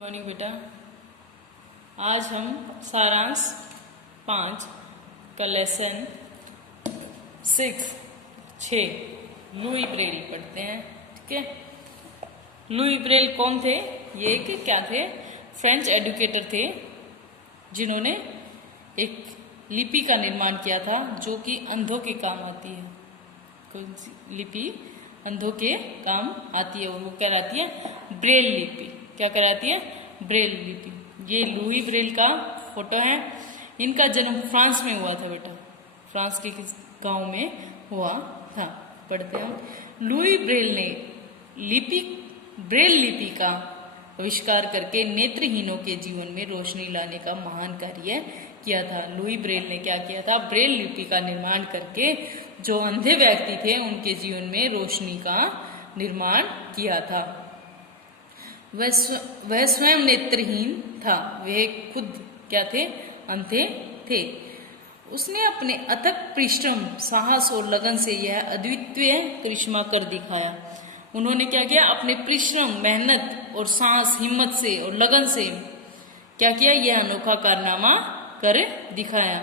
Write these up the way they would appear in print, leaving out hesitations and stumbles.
Morning बेटा। आज हम सारांश 5 का लेसन 6 लुई ब्रेल पढ़ते हैं। ठीक है। लुई ब्रेल कौन थे? ये कि क्या थे? फ्रेंच एडुकेटर थे जिन्होंने एक लिपि का निर्माण किया था जो कि अंधों के काम आती है। कौन सी लिपि? अंधों के काम आती है और वो कहलाती है ब्रेल लिपि। क्या कहलाती है? ब्रेल लिपि। ये लुई ब्रेल का फोटो है। इनका जन्म फ्रांस में हुआ था बेटा। फ्रांस के किस गांव में हुआ था? पढ़ते हैं। लुई ब्रेल ने ब्रेल लिपि का आविष्कार करके नेत्रहीनों के जीवन में रोशनी लाने का महान कार्य किया था। लुई ब्रेल ने क्या किया था? ब्रेल लिपि का निर्माण करके जो अंधे व्यक्ति थे उनके जीवन में रोशनी का निर्माण किया था। वह स्वयं नेत्रहीन था। वह खुद क्या थे? अंधे थे। उसने अपने अथक परिश्रम, साहस और लगन से यह अद्वितीय करिश्मा कर दिखाया। उन्होंने क्या किया? अपने परिश्रम, मेहनत और साहस, हिम्मत से और लगन से क्या किया? यह अनोखा कारनामा कर दिखाया।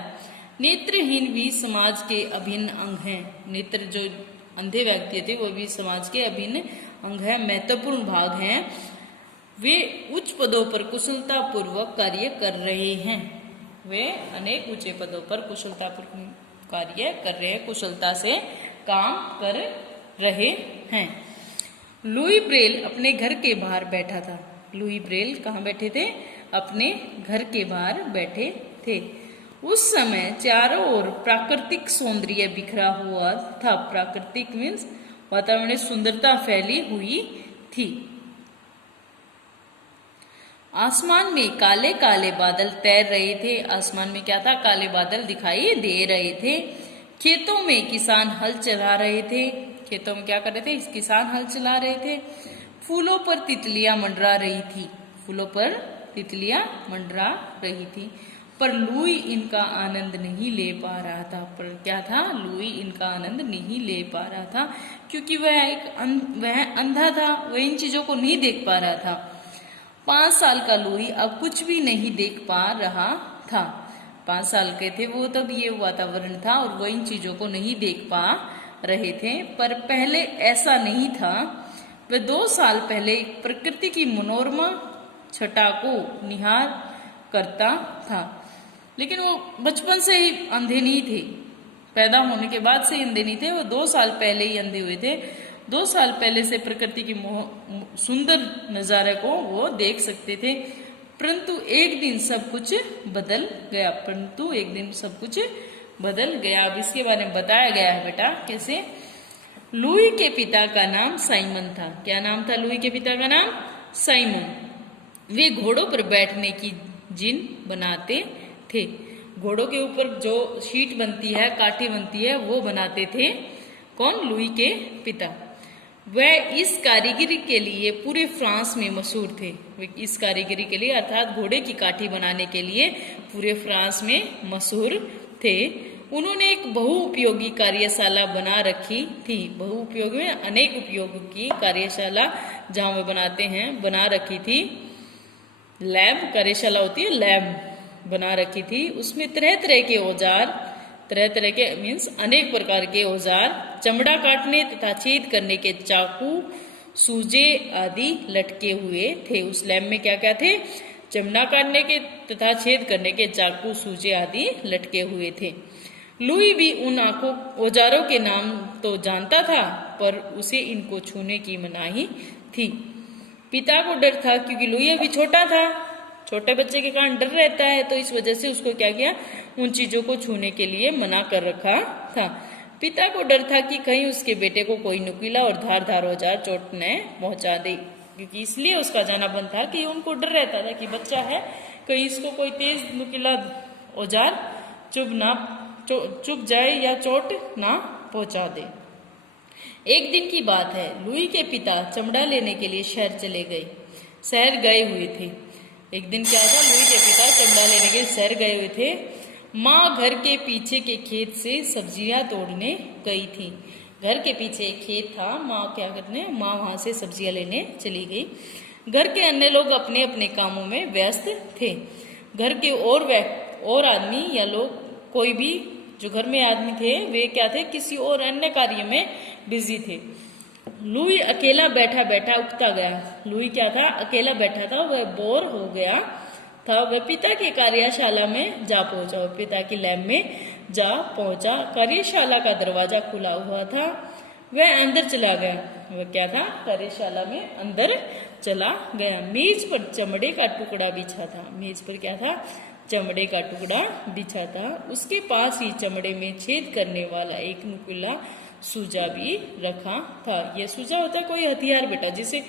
नेत्रहीन भी समाज के अभिन्न अंग हैं। नेत्र जो अंधे व्यक्ति थे वो भी समाज के अभिन्न अंग है, महत्वपूर्ण भाग हैं। वे उच्च पदों पर कुशलता पूर्वक कार्य कर रहे हैं। वे अनेक ऊंचे पदों पर कुशलता पूर्वक कार्य कर रहे हैं, कुशलता से काम कर रहे हैं। लुई ब्रेल अपने घर के बाहर बैठा था। लुई ब्रेल कहाँ बैठे थे? अपने घर के बाहर बैठे थे। उस समय चारों ओर प्राकृतिक सौंदर्य बिखरा हुआ था। प्राकृतिक मीन्स वातावरण में सुंदरता फैली हुई थी। आसमान में काले काले बादल तैर रहे थे। आसमान में क्या था? काले बादल दिखाई दे रहे थे। खेतों में किसान हल चला रहे थे। खेतों में क्या कर रहे थे? किसान हल चला रहे थे। फूलों पर तितलियां मंडरा रही थी। फूलों पर तितलियां मंडरा रही थी। पर लुई इनका आनंद नहीं ले पा रहा था। पर क्या था? लुई इनका आनंद नहीं ले पा रहा था क्योंकि वह अंधा था। वह इन चीजों को नहीं देख पा रहा था। 5 साल का लुई अब कुछ भी नहीं देख पा रहा था। 5 साल के थे वो तब ये वातावरण था और वो इन चीजों को नहीं देख पा रहे थे। पर पहले ऐसा नहीं था। वह 2 साल पहले प्रकृति की मनोरमा छटा को निहार करता था, लेकिन वो बचपन से ही अंधे नहीं थे। पैदा होने के बाद से अंधे नहीं थे। वो 2 साल पहले ही अंधे हुए थे। 2 साल पहले से प्रकृति की सुंदर नजारे को वो देख सकते थे। परंतु एक दिन सब कुछ बदल गया। अब इसके बारे में बताया गया है बेटा। कैसे? लुई के पिता का नाम साइमन था। क्या नाम था लुई के पिता का नाम? साइमन। वे घोड़ों पर बैठने की जिन बनाते थे। घोड़ों के ऊपर जो शीट बनती है, काठी बनती है, वो बनाते थे। कौन? लुई के पिता। वह इस कारीगरी के लिए पूरे फ्रांस में मशहूर थे। वे इस कारीगरी के लिए अर्थात घोड़े की काठी बनाने के लिए पूरे फ्रांस में मशहूर थे। उन्होंने एक बहुउपयोगी कार्यशाला बना रखी थी। बहुउपयोगी में अनेक उपयोग की कार्यशाला जहाँ वे बनाते हैं बना रखी थी। लैब कार्यशाला होती है, लैब बना रखी थी। उसमें तरह तरह के औजार, तरह तरह के मीन्स अनेक प्रकार के औजार, चमड़ा काटने तथा छेद करने के चाकू, सूजे आदि लटके हुए थे। उस लैब में क्या क्या थे? चमड़ा काटने के तथा छेद करने के चाकू, सूजे आदि लटके हुए थे। लुई भी उन औजारों के नाम तो जानता था, पर उसे इनको छूने की मनाही थी। पिता को डर था क्योंकि लुई अभी छोटा था। छोटे बच्चे के कारण डर रहता है, तो इस वजह से उसको क्या किया? उन चीजों को छूने के लिए मना कर रखा था। पिता को डर था कि कहीं उसके बेटे को कोई नुकीला और धारदार औजार चोट न पहुंचा दे, क्योंकि इसलिए उसका जाना बंद था कि उनको डर रहता था कि बच्चा है, कहीं इसको कोई तेज नुकीला औजार चुभ जाए या चोट ना पहुंचा दे। एक दिन की बात है। लुई के पिता चमड़ा लेने के लिए शहर गए हुए थे। एक दिन क्या था? लुई के पिता चमड़ा लेने के लिए शहर गए हुए थे। माँ घर के पीछे के खेत से सब्जियां तोड़ने गई थी। घर के पीछे एक खेत था। माँ क्या करने? माँ वहां से सब्जियां लेने चली गई। घर के अन्य लोग अपने अपने कामों में व्यस्त थे। घर के और आदमी या लोग, कोई भी जो घर में आदमी थे, वे क्या थे, किसी और अन्य कार्य में बिजी थे। लुई अकेला बैठा बैठा उकता गया। लुई क्या था, अकेला बैठा था, वह बोर हो गया था। वह पिता की कार्यशाला में जा पहुंचा, वह पिता की लैब में जा पहुंचा। कार्यशाला का दरवाजा खुला हुआ था, वह अंदर चला गया। वह क्या था, कार्यशाला में अंदर चला गया। मेज पर चमड़े का टुकड़ा बिछा था। मेज पर क्या था, चमड़े का टुकड़ा बिछा था। उसके पास ही चमड़े में छेद करने वाला एक नुकीला सूजा भी रखा था। यह सूजा होता है कोई हथियार बेटा, जिसे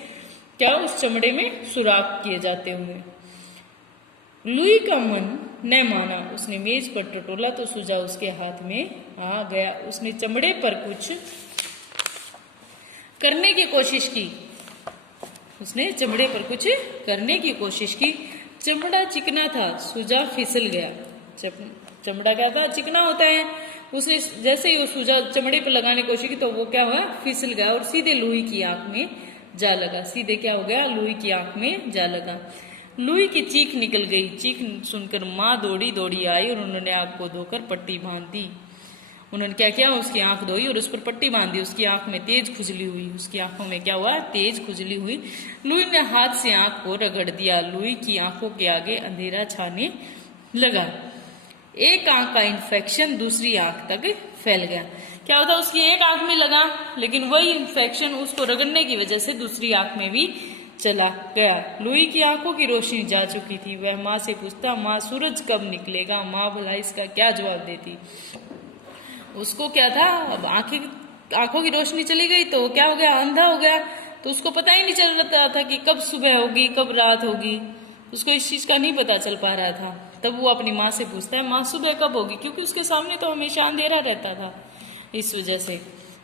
क्या उस चमड़े में सुराख किए जाते हुए। लुई का मन न माना, उसने मेज पर टटोला तो सूजा उसके हाथ में आ गया। उसने चमड़े पर कुछ करने की कोशिश की। उसने चमड़े पर कुछ करने की कोशिश की। चमड़ा चिकना था, सूजा फिसल गया। चमड़ा क्या था, चिकना होता है। उसने जैसे ही वो सूजा चमड़े पर लगाने की कोशिश की तो वो क्या हुआ, फिसल गया और सीधे लुई की आंख में जा लगा। सीधे क्या हो गया, लुई की आंख में जा लगा। लुई की चीख निकल गई। चीख सुनकर माँ दौड़ी दौड़ी आई और उन्होंने आंख को धोकर पट्टी बांध दी। उन्होंने क्या किया, उसकी आंख धोई और उस पर पट्टी बांध दी। उसकी आंख में तेज खुजली हुई। उसकी आंखों में क्या हुआ, तेज खुजली हुई। लुई ने हाथ से आंख को रगड़ दिया। लुई की आंखों के आगे अंधेरा छाने लगा। एक आंख का इन्फेक्शन दूसरी आंख तक फैल गया। क्या होता, उसकी एक आंख में लगा, लेकिन वही इन्फेक्शन उसको रगड़ने की वजह से दूसरी आंख में भी चला गया। लुई की आंखों की रोशनी जा चुकी थी। वह माँ से पूछता, माँ सूरज कब निकलेगा। माँ भला इसका क्या जवाब देती। उसको क्या था, अब आंखों की रोशनी चली गई तो क्या हो गया, अंधा हो गया। तो उसको पता ही नहीं चल रहा था कि कब सुबह होगी कब रात होगी। उसको इस चीज का नहीं पता चल पा रहा था। तब वो अपनी माँ से पूछता है, माँ सुबह कब होगी, क्योंकि उसके सामने तो हमेशा अंधेरा रहता था इस वजह से।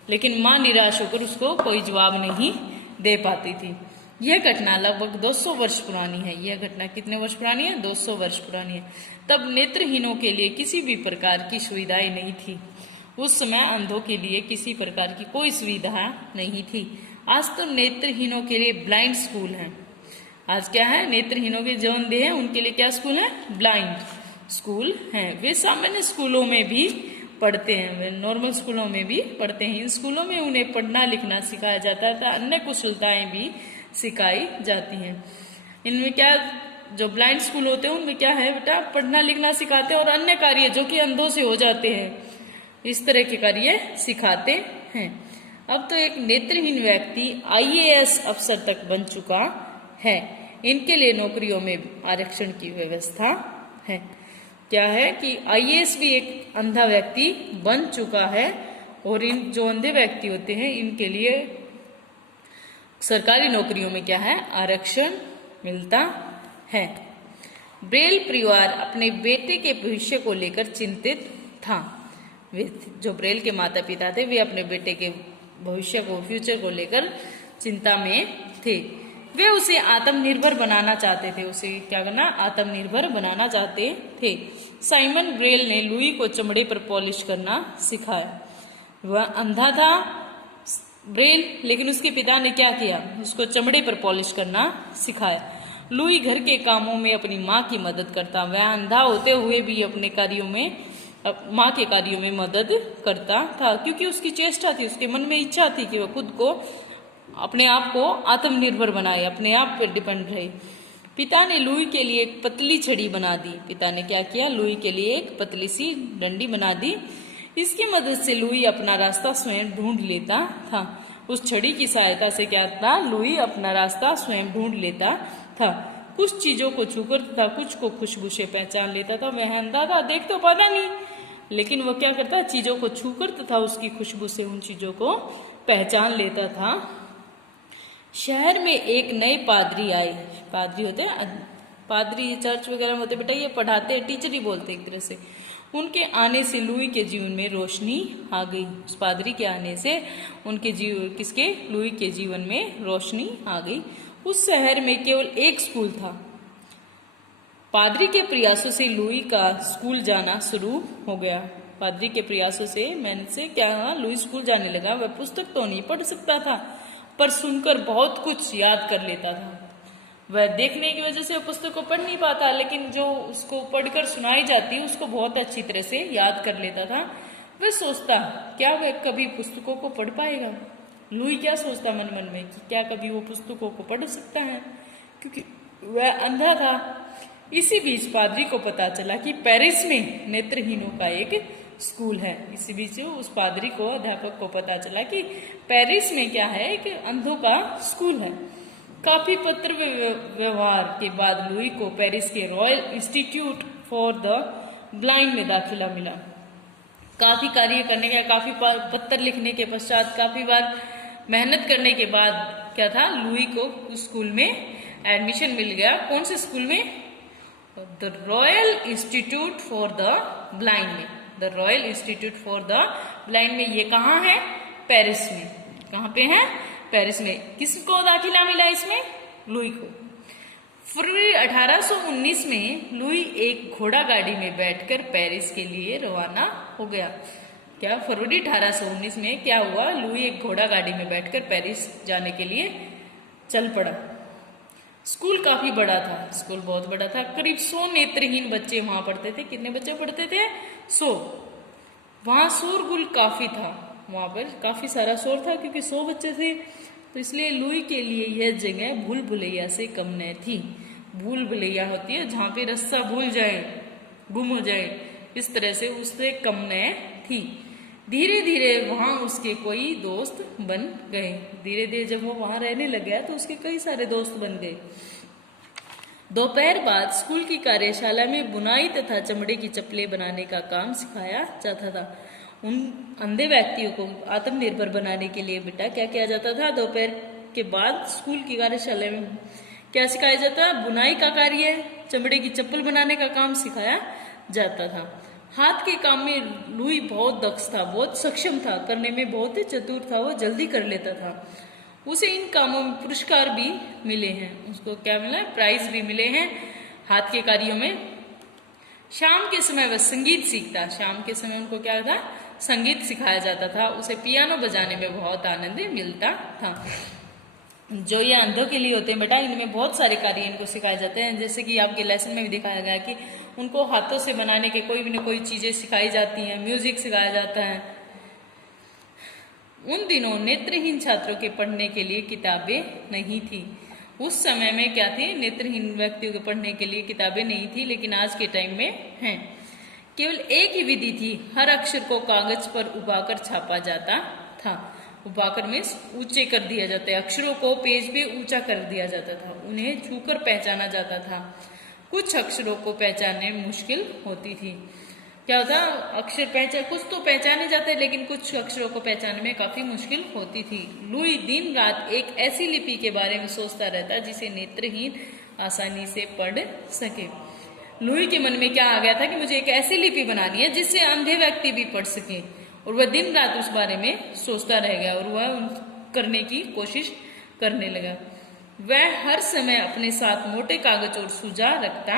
लेकिन माँ निराश होकर उसको कोई जवाब नहीं दे पाती थी। यह घटना लगभग 200 वर्ष पुरानी है। यह घटना कितने वर्ष पुरानी है, 200 वर्ष पुरानी है। तब नेत्रहीनों के लिए किसी भी प्रकार की सुविधाएं नहीं थी। उस समय अंधों के लिए किसी प्रकार की कोई सुविधा नहीं थी। आज तो नेत्रहीनों के लिए ब्लाइंड स्कूल है। आज क्या है, नेत्रहीनों के जो अंधे हैं उनके लिए क्या स्कूल है, ब्लाइंड स्कूल है। वे सामान्य स्कूलों में भी पढ़ते हैं, वे नॉर्मल स्कूलों में भी पढ़ते हैं। इन स्कूलों में उन्हें पढ़ना लिखना सिखाया जाता है, अन्य कुशलताएं भी सिखाई जाती हैं। इनमें क्या, जो ब्लाइंड स्कूल होते हैं उनमें क्या है बेटा, पढ़ना लिखना सिखाते हैं और अन्य कार्य जो कि अंधों से हो जाते हैं, इस तरह के कार्य सिखाते हैं। अब तो एक नेत्रहीन व्यक्ति IAS अफसर तक बन चुका है। इनके लिए नौकरियों में आरक्षण की व्यवस्था है। क्या है कि IAS भी एक अंधा व्यक्ति बन चुका है और इन जो अंधे व्यक्ति होते हैं इनके लिए सरकारी नौकरियों में क्या है, आरक्षण मिलता है। ब्रेल परिवार अपने बेटे के भविष्य को लेकर चिंतित था। वे जो ब्रेल के माता पिता थे वे अपने बेटे के भविष्य को, फ्यूचर को लेकर चिंता में थे। वे उसे आत्मनिर्भर बनाना चाहते थे। उसे क्या करना, आत्मनिर्भर बनाना चाहते थे। साइमन ब्रेल ने लुई को चमड़े पर पॉलिश करना सिखाया। वह अंधा था ब्रेल, लेकिन उसके पिता ने क्या किया, उसको चमड़े पर पॉलिश करना सिखाया। लुई घर के कामों में अपनी माँ की मदद करता। वह अंधा होते हुए भी अपने कार्यों में, माँ के कार्यों में मदद करता था, क्योंकि उसकी चेष्टा थी, उसके मन में इच्छा थी कि वह खुद को, अपने आप को आत्मनिर्भर बनाए, अपने आप पर डिपेंड रहे। पिता ने लुई के लिए एक पतली छड़ी बना दी। पिता ने क्या किया, लुई के लिए एक पतली सी डंडी बना दी। इसकी मदद से लुई अपना रास्ता स्वयं ढूंढ लेता था। उस छड़ी की सहायता से क्या था, लुई अपना रास्ता स्वयं ढूंढ लेता था। कुछ चीजों को छूकर तथा कुछ को खुशबू से पहचान लेता था। वह अंधा था, देख तो पाता नहीं, लेकिन वह क्या करता, चीजों को छूकर तथा उसकी खुशबू से उन चीजों को पहचान लेता था। शहर में एक नए पादरी आए। पादरी होते हैं, पादरी चर्च वगैरह में होते बेटा, ये पढ़ाते हैं, टीचर ही बोलते एक तरह से। उनके आने से लुई के जीवन में रोशनी आ गई। उस पादरी के आने से उनके किसके, लुई के जीवन में रोशनी आ गई। उस शहर में केवल एक स्कूल था। पादरी के प्रयासों से लुई का स्कूल जाना शुरू हो गया। पादरी के प्रयासों से क्या हुआ, लुई स्कूल जाने लगा। वह पुस्तक तो नहीं पढ़ सकता था, पर सुनकर बहुत कुछ याद कर लेता था। वह देखने की वजह से पुस्तक को पढ़ नहीं पाता, लेकिन जो उसको पढ़कर सुनाई जाती उसको बहुत अच्छी तरह से याद कर लेता था। वह सोचता क्या वह कभी पुस्तकों को पढ़ पाएगा। लुई क्या सोचता मन मन में कि क्या कभी वो पुस्तकों को पढ़ सकता है, क्योंकि वह अंधा था। इसी बीच पादरी को पता चला कि पेरिस में नेत्रहीनों का एक स्कूल है। इसी बीच उस पादरी को, अध्यापक को पता चला कि पेरिस में क्या है, एक अंधों का स्कूल है। काफी पत्र व्यवहार के बाद लुई को पेरिस के royal Institute for the Blind में दाखिला मिला। काफी कार्य करने के, काफी पत्र लिखने के पश्चात, काफी बार मेहनत करने के बाद क्या था, लुई को उस स्कूल में एडमिशन मिल गया। कौन से स्कूल में? The Royal Institute for the Blind में। The Royal Institute for the Blind में ये कहाँ है? पेरिस में। कहाँ पे है? पेरिस में। किसको दाखिला मिला इसमें? लुई को। फरवरी 1819 में लुई एक घोड़ा गाड़ी में बैठकर पेरिस के लिए रवाना हो गया। क्या फरवरी 1819 में क्या हुआ? लुई एक घोड़ा गाड़ी में बैठकर पेरिस जाने के लिए चल पड़ा। स्कूल काफी बड़ा था, स्कूल बहुत बड़ा था। करीब 100 नेत्रहीन बच्चे वहां पढ़ते थे। कितने बच्चे पढ़ते थे? 100। वहां शोरगुल काफी था, वहां पर काफी सारा शोर था, क्योंकि 100 बच्चे थे। तो इसलिए लुई के लिए यह जगह भूल भुलैया से कम न थी। भूल भुलैया होती है जहां पे रास्ता भूल जाए, गुम हो जाए, इस तरह से उससे कम न थी। धीरे धीरे वहां उसके कोई दोस्त बन गए। धीरे धीरे जब वो वहां रहने लग गया तो उसके कई सारे दोस्त बन गए। दोपहर बाद स्कूल की कार्यशाला में बुनाई तथा चमड़े की चप्पलें बनाने का काम सिखाया जाता था। उन अंधे व्यक्तियों को आत्मनिर्भर बनाने के लिए बेटा क्या किया जाता था? दोपहर के बाद स्कूल की कार्यशाला में क्या सिखाया जाता? बुनाई का कार्य, चमड़े की चप्पल बनाने का काम सिखाया जाता था। हाथ के काम में लुई बहुत दक्ष था, बहुत सक्षम था, करने में बहुत ही चतुर था, वो जल्दी कर लेता था। उसे इन कामों में पुरस्कार भी मिले हैं। उसको क्या मिला है? प्राइज भी मिले हैं हाथ के कार्यों में। शाम के समय वह संगीत सीखता। शाम के समय उनको क्या था? संगीत सिखाया जाता था। उसे पियानो बजाने में बहुत आनंद मिलता था। जो ये अंधों के लिए होते हैं बेटा, इनमें बहुत सारे कार्य इनको सिखाए जाते हैं। जैसे कि आपके लेसन में भी दिखाया गया कि उनको हाथों से बनाने के कोई न कोई चीजें सिखाई जाती हैं, म्यूजिक सिखाया जाता है। उन दिनों नेत्रहीन छात्रों के पढ़ने के लिए किताबें नहीं थी। उस समय में क्या थी? नेत्रहीन व्यक्तियों के पढ़ने के लिए किताबें नहीं थी, लेकिन आज के टाइम में हैं। केवल एक ही विधि थी, हर अक्षर को कागज पर उबाकर छापा जाता था। उबाकर में ऊंचे कर दिया जाता है, अक्षरों को पेज पे ऊंचा कर दिया जाता था, उन्हें छूकर पहचाना जाता था। कुछ अक्षरों को पहचानने में मुश्किल होती थी। क्या होता? अक्षर पहचान, कुछ तो पहचाने जाते, लेकिन कुछ अक्षरों को पहचानने में काफी मुश्किल होती थी। लुई दिन रात एक ऐसी लिपि के बारे में सोचता रहता जिसे नेत्रहीन आसानी से पढ़ सके। लुई के मन में क्या आ गया था कि मुझे एक ऐसी लिपि बनानी है जिससे अंधे व्यक्ति भी पढ़ सके, और वह दिन रात उस बारे में सोचता रह गया और वह करने की कोशिश करने लगा। वह हर समय अपने साथ मोटे कागज और सुजा रखता